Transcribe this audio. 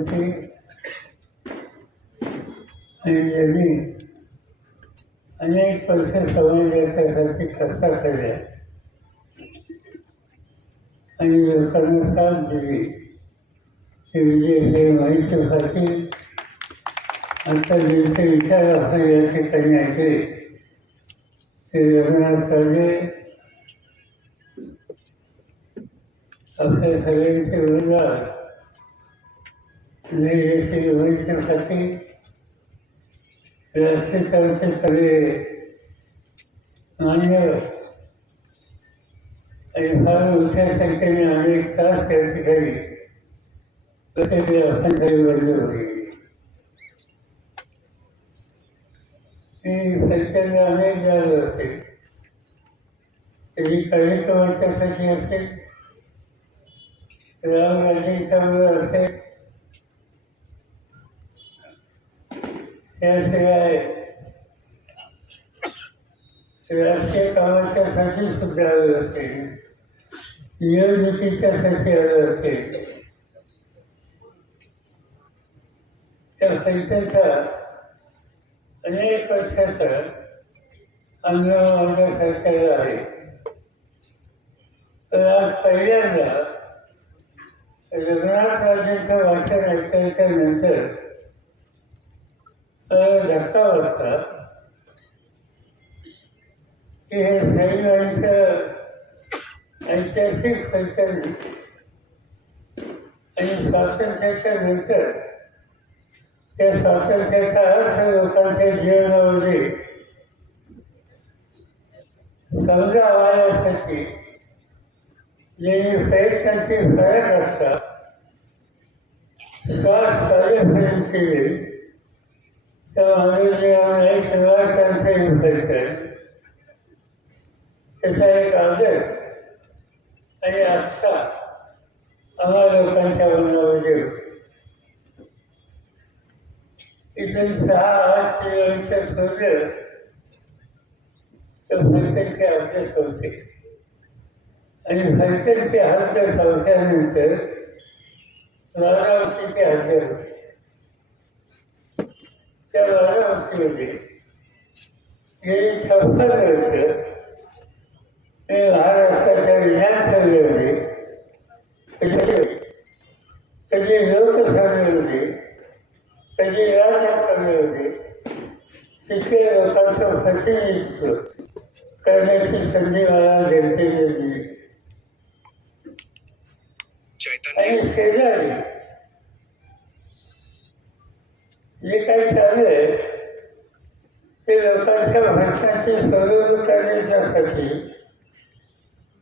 होती आणि अनेक वर्ष समाजासाठी कष्ट केल्या आणि लोकांना साथ दिली. ही विजय म्हणजे माहिती होती. आता ज्यांचे विचार आपण या ठिकाणी ऐकले. ते रघुनाथ साजे आपल्या सगळ्यांचे उमेदवार मेरे जैसे वैसे करते रास्ते तरह से सभी मान्यवर अधिकार ऊँचा सकते में अनेक साथ से करी। वैसे भी अपन सभी बंद हो गई फैक्टर में अनेक जात असते त्याची कार्यक्रमाच्यासाठी असेल राम राज्यांच्यामुळे असेल याशिवाय राजकीय कामाच्यासाठी सुद्धा आलं असेल निवडणुकीच्यासाठी आलं असेल त्या संस्थेचा अनेक वर्षाचा अनुभव माझ्या सरकारला आहे. तर आज पहिल्यांदा रघुनाथ राजेंचं भाषण ऐकायच्या नंतर धक्का बसला की हे साईबाईंचं ऐतिहासिक पैठण आणि स्वातंत्र्याच्या नंतर त्या स्वातंत्र्याचा अर्थ लोकांच्या जीवनामध्ये समजा यासाठी जे प्रयत्नाचे फरक असतात. श्वास चालेपर्यंत केले तर आम्ही एक सुरुवातांचं इन्फेक्शन त्याचा एक आदर आणि आस्था आम्हा लोकांच्या मनामध्ये होती इथून सहा आठ किलोमीटर सोडलं तर भक्तांचे अभ्यास होते आणि भक्तांचे हद्द संपल्यानंतर नारावतीचे हद्द होते त्या बारामतीमध्ये गेली छप्पन वर्ष मी महाराष्ट्राच्या विधानसभेमध्ये कधी कधी लोकसभेमध्ये कधी राज्यसभेमध्ये तिथे लोकांचं प्रतिनिधित्व करण्याची संधी मला जनतेने दिली. आणि शेजारी जे काही चालू आहे ते लोकांच्या भाषणाची सोडवणूक करण्याच्यासाठी